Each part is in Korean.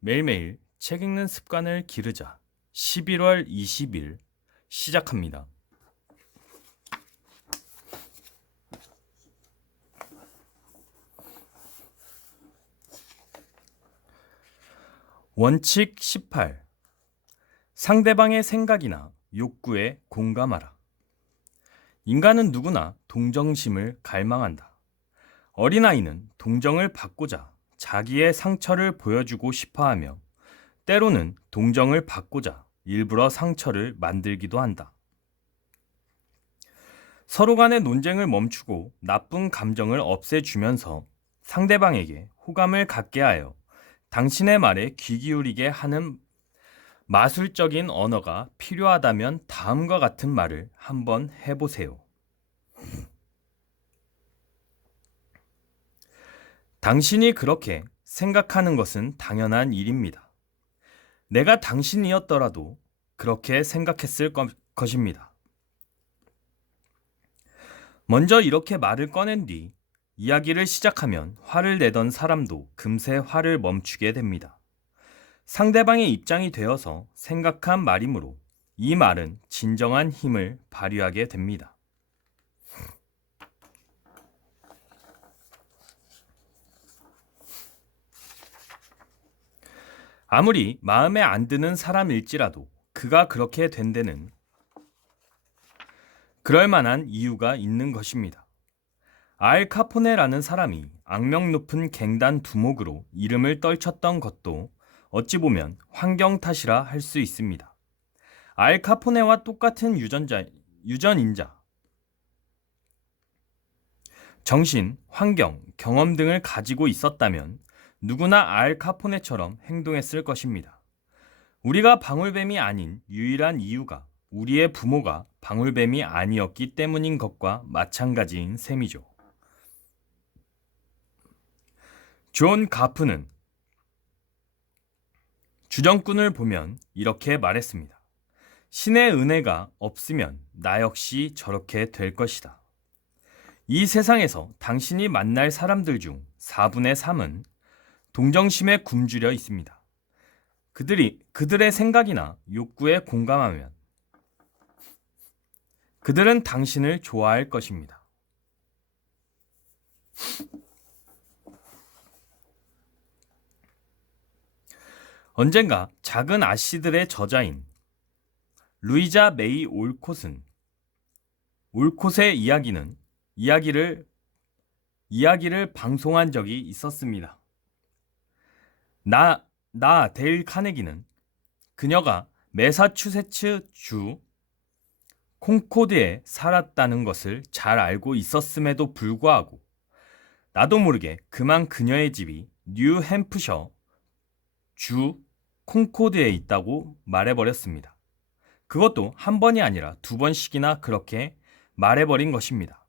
매일매일 책 읽는 습관을 기르자. 11월 20일 시작합니다. 원칙 18. 상대방의 생각이나 욕구에 공감하라. 인간은 누구나 동정심을 갈망한다. 어린아이는 동정을 받고자 자기의 상처를 보여주고 싶어하며 때로는 동정을 받고자 일부러 상처를 만들기도 한다. 서로 간의 논쟁을 멈추고 나쁜 감정을 없애주면서 상대방에게 호감을 갖게 하여 당신의 말에 귀 기울이게 하는 마술적인 언어가 필요하다면 다음과 같은 말을 한번 해보세요. 당신이 그렇게 생각하는 것은 당연한 일입니다. 내가 당신이었더라도 그렇게 생각했을 것입니다. 먼저 이렇게 말을 꺼낸 뒤 이야기를 시작하면 화를 내던 사람도 금세 화를 멈추게 됩니다. 상대방의 입장이 되어서 생각한 말이므로 이 말은 진정한 힘을 발휘하게 됩니다. 아무리 마음에 안 드는 사람일지라도 그가 그렇게 된 데는 그럴 만한 이유가 있는 것입니다. 알 카포네라는 사람이 악명 높은 갱단 두목으로 이름을 떨쳤던 것도 어찌 보면 환경 탓이라 할 수 있습니다. 알 카포네와 똑같은 유전인자, 정신, 환경, 경험 등을 가지고 있었다면 누구나 알 카포네처럼 행동했을 것입니다. 우리가 방울뱀이 아닌 유일한 이유가 우리의 부모가 방울뱀이 아니었기 때문인 것과 마찬가지인 셈이죠. 존 가프는 주정꾼을 보면 이렇게 말했습니다. 신의 은혜가 없으면 나 역시 저렇게 될 것이다. 이 세상에서 당신이 만날 사람들 중 4분의 3은 동정심에 굶주려 있습니다. 그들의 생각이나 욕구에 공감하면 그들은 당신을 좋아할 것입니다. 언젠가 작은 아씨들의 저자인 루이자 메이 올콧의 이야기를 방송한 적이 있었습니다. 데일 카네기는 그녀가 매사추세츠 주 콩코드에 살았다는 것을 잘 알고 있었음에도 불구하고 나도 모르게 그만 그녀의 집이 뉴햄프셔 주 콩코드에 있다고 말해버렸습니다. 그것도 한 번이 아니라 2번씩이나 그렇게 말해버린 것입니다.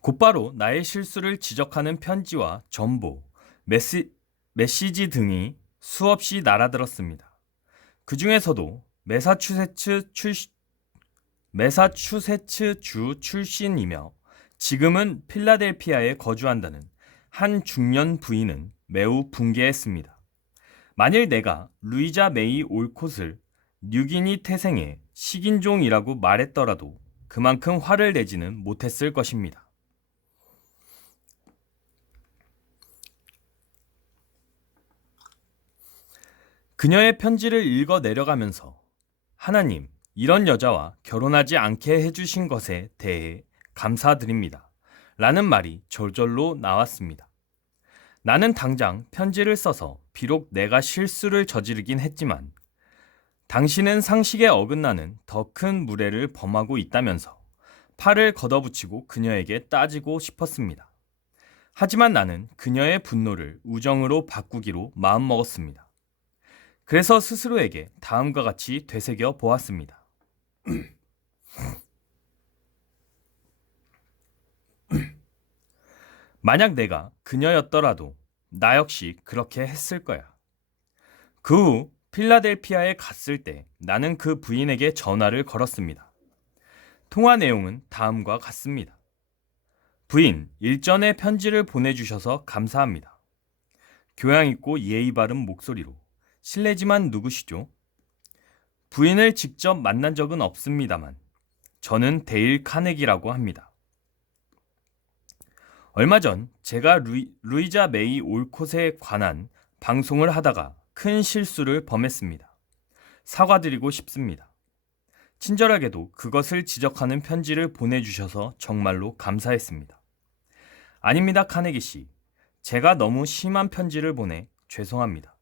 곧바로 나의 실수를 지적하는 편지와 정보, 메시지 등이 수없이 날아들었습니다. 그 중에서도 매사추세츠 주 출신이며 지금은 필라델피아에 거주한다는 한 중년 부인은 매우 분개했습니다. 만일 내가 루이자 메이 올콧을 뉴기니 태생의 식인종이라고 말했더라도 그만큼 화를 내지는 못했을 것입니다. 그녀의 편지를 읽어 내려가면서 하나님, 이런 여자와 결혼하지 않게 해주신 것에 대해 감사드립니다. 라는 말이 절절로 나왔습니다. 나는 당장 편지를 써서 비록 내가 실수를 저지르긴 했지만 당신은 상식에 어긋나는 더 큰 무례를 범하고 있다면서 팔을 걷어붙이고 그녀에게 따지고 싶었습니다. 하지만 나는 그녀의 분노를 우정으로 바꾸기로 마음먹었습니다. 그래서 스스로에게 다음과 같이 되새겨 보았습니다. 만약 내가 그녀였더라도 나 역시 그렇게 했을 거야. 그 후 필라델피아에 갔을 때 나는 그 부인에게 전화를 걸었습니다. 통화 내용은 다음과 같습니다. 부인, 일전에 편지를 보내주셔서 감사합니다. 교양 있고 예의 바른 목소리로. 실례지만 누구시죠? 부인을 직접 만난 적은 없습니다만 저는 데일 카네기라고 합니다. 얼마 전 제가 루이자 메이 올콧에 관한 방송을 하다가 큰 실수를 범했습니다. 사과드리고 싶습니다. 친절하게도 그것을 지적하는 편지를 보내주셔서 정말로 감사했습니다. 아닙니다, 카네기 씨. 제가 너무 심한 편지를 보내 죄송합니다.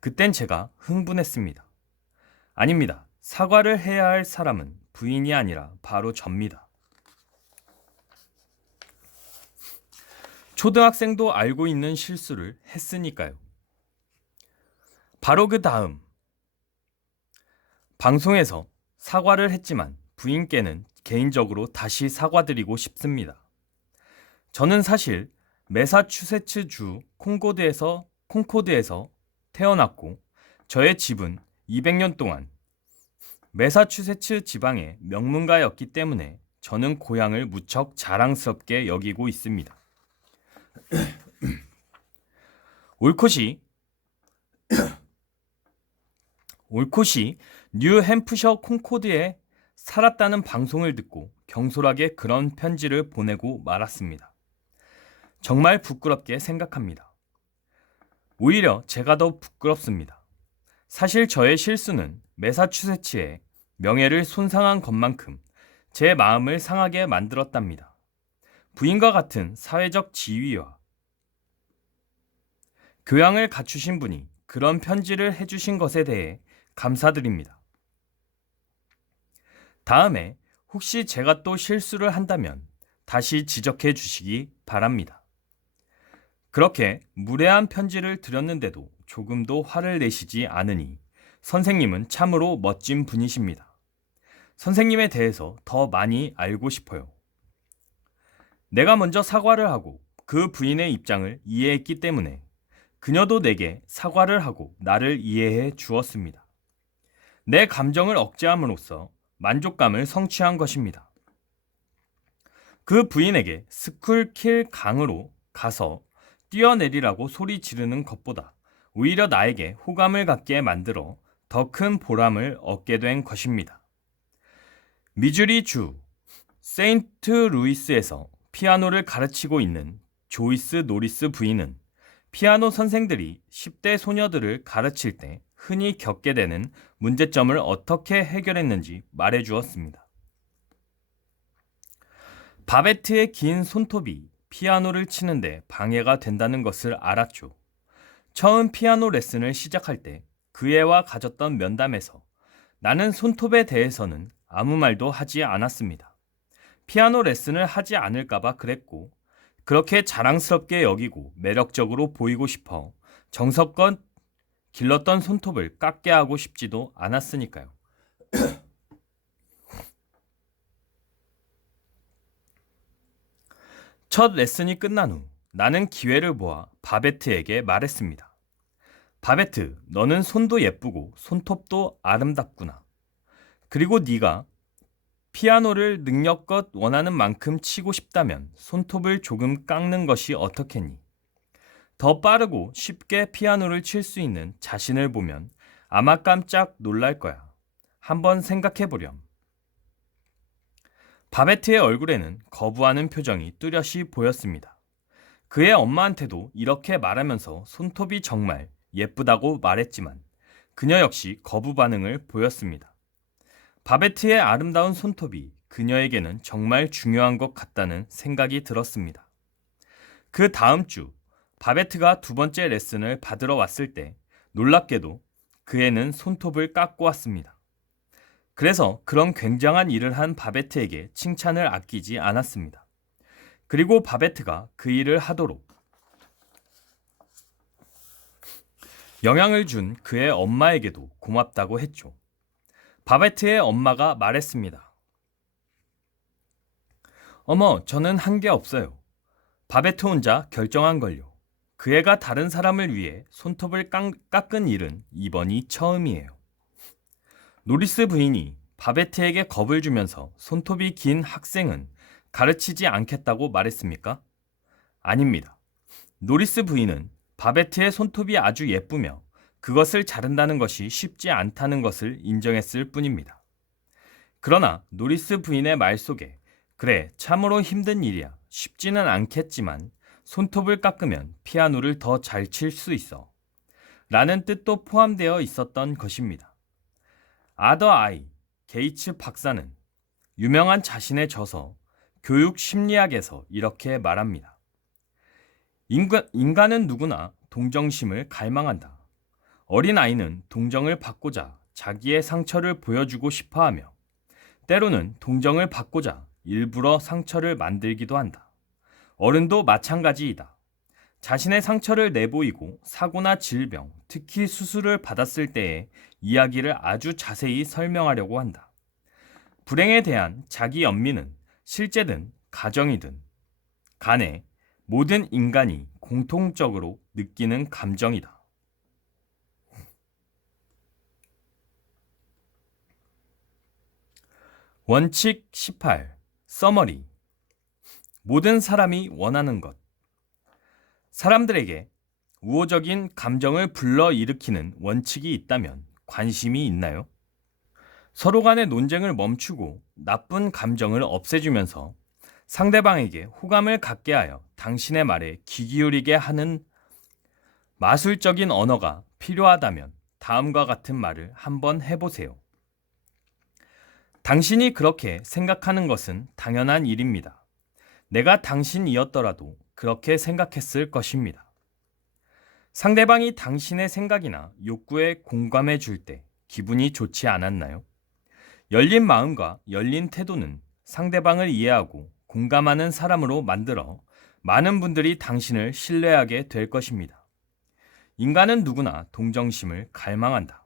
그땐 제가 흥분했습니다. 아닙니다. 사과를 해야 할 사람은 부인이 아니라 바로 접니다. 초등학생도 알고 있는 실수를 했으니까요. 바로 그 다음 방송에서 사과를 했지만 부인께는 개인적으로 다시 사과드리고 싶습니다. 저는 사실 매사추세츠주 콩코드에서 태어났고 저의 집은 200년 동안 매사추세츠 지방의 명문가였기 때문에 저는 고향을 무척 자랑스럽게 여기고 있습니다. 올콧이 뉴햄프셔 콩코드에 살았다는 방송을 듣고 경솔하게 그런 편지를 보내고 말았습니다. 정말 부끄럽게 생각합니다. 오히려 제가 더 부끄럽습니다. 사실 저의 실수는 매사추세츠의 명예를 손상한 것만큼 제 마음을 상하게 만들었답니다. 부인과 같은 사회적 지위와 교양을 갖추신 분이 그런 편지를 해주신 것에 대해 감사드립니다. 다음에 혹시 제가 또 실수를 한다면 다시 지적해 주시기 바랍니다. 그렇게 무례한 편지를 드렸는데도 조금도 화를 내시지 않으니 선생님은 참으로 멋진 분이십니다. 선생님에 대해서 더 많이 알고 싶어요. 내가 먼저 사과를 하고 그 부인의 입장을 이해했기 때문에 그녀도 내게 사과를 하고 나를 이해해 주었습니다. 내 감정을 억제함으로써 만족감을 성취한 것입니다. 그 부인에게 스쿨킬 강으로 가서 뛰어내리라고 소리 지르는 것보다 오히려 나에게 호감을 갖게 만들어 더 큰 보람을 얻게 된 것입니다. 미주리 주 세인트 루이스에서 피아노를 가르치고 있는 조이스 노리스 부인은 피아노 선생들이 10대 소녀들을 가르칠 때 흔히 겪게 되는 문제점을 어떻게 해결했는지 말해 주었습니다. 바베트의 긴 손톱이 피아노를 치는데 방해가 된다는 것을 알았죠. 처음 피아노 레슨을 시작할 때 그 애와 가졌던 면담에서 나는 손톱에 대해서는 아무 말도 하지 않았습니다. 피아노 레슨을 하지 않을까봐 그랬고 그렇게 자랑스럽게 여기고 매력적으로 보이고 싶어 정성껏 길렀던 손톱을 깎게 하고 싶지도 않았으니까요. 첫 레슨이 끝난 후 나는 기회를 모아 바베트에게 말했습니다. 바베트, 너는 손도 예쁘고 손톱도 아름답구나. 그리고 네가 피아노를 능력껏 원하는 만큼 치고 싶다면 손톱을 조금 깎는 것이 어떻겠니? 더 빠르고 쉽게 피아노를 칠 수 있는 자신을 보면 아마 깜짝 놀랄 거야. 한번 생각해 보렴. 바베트의 얼굴에는 거부하는 표정이 뚜렷이 보였습니다. 그의 엄마한테도 이렇게 말하면서 손톱이 정말 예쁘다고 말했지만 그녀 역시 거부 반응을 보였습니다. 바베트의 아름다운 손톱이 그녀에게는 정말 중요한 것 같다는 생각이 들었습니다. 그 다음 주 바베트가 두 번째 레슨을 받으러 왔을 때 놀랍게도 그 애는 손톱을 깎고 왔습니다. 그래서 그런 굉장한 일을 한 바베트에게 칭찬을 아끼지 않았습니다. 그리고 바베트가 그 일을 하도록 영향을 준 그의 엄마에게도 고맙다고 했죠. 바베트의 엄마가 말했습니다. 어머, 저는 한 게 없어요. 바베트 혼자 결정한 걸요. 그 애가 다른 사람을 위해 손톱을 깎은 일은 이번이 처음이에요. 노리스 부인이 바베트에게 겁을 주면서 손톱이 긴 학생은 가르치지 않겠다고 말했습니까? 아닙니다. 노리스 부인은 바베트의 손톱이 아주 예쁘며 그것을 자른다는 것이 쉽지 않다는 것을 인정했을 뿐입니다. 그러나 노리스 부인의 말 속에 그래, 참으로 힘든 일이야. 쉽지는 않겠지만 손톱을 깎으면 피아노를 더 잘 칠 수 있어. 라는 뜻도 포함되어 있었던 것입니다. 아더 아이, 게이츠 박사는 유명한 자신의 저서 교육 심리학에서 이렇게 말합니다. 인간은 누구나 동정심을 갈망한다. 어린아이는 동정을 받고자 자기의 상처를 보여주고 싶어하며 때로는 동정을 받고자 일부러 상처를 만들기도 한다. 어른도 마찬가지이다. 자신의 상처를 내보이고 사고나 질병, 특히 수술을 받았을 때의 이야기를 아주 자세히 설명하려고 한다. 불행에 대한 자기 연민은 실제든 가정이든 간에 모든 인간이 공통적으로 느끼는 감정이다. 원칙 18. 서머리. 모든 사람이 원하는 것. 사람들에게 우호적인 감정을 불러일으키는 원칙이 있다면 관심이 있나요? 서로 간의 논쟁을 멈추고 나쁜 감정을 없애주면서 상대방에게 호감을 갖게 하여 당신의 말에 귀 기울이게 하는 마술적인 언어가 필요하다면 다음과 같은 말을 한번 해보세요. 당신이 그렇게 생각하는 것은 당연한 일입니다. 내가 당신이었더라도 그렇게 생각했을 것입니다. 상대방이 당신의 생각이나 욕구에 공감해 줄 때 기분이 좋지 않았나요? 열린 마음과 열린 태도는 상대방을 이해하고 공감하는 사람으로 만들어 많은 분들이 당신을 신뢰하게 될 것입니다. 인간은 누구나 동정심을 갈망한다.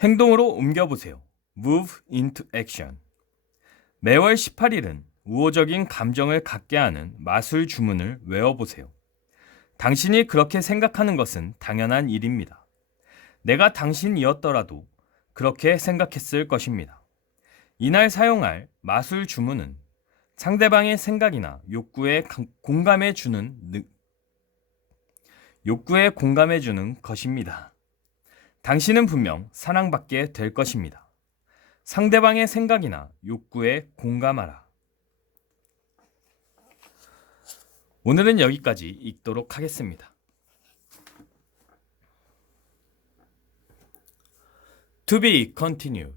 행동으로 옮겨보세요. Move into action. 매월 18일은 우호적인 감정을 갖게 하는 마술 주문을 외워보세요. 당신이 그렇게 생각하는 것은 당연한 일입니다. 내가 당신이었더라도 그렇게 생각했을 것입니다. 이날 사용할 마술 주문은 상대방의 생각이나 욕구에 공감해 주는 것입니다. 당신은 분명 사랑받게 될 것입니다. 상대방의 생각이나 욕구에 공감하라. 오늘은 여기까지 읽도록 하겠습니다. To be continued.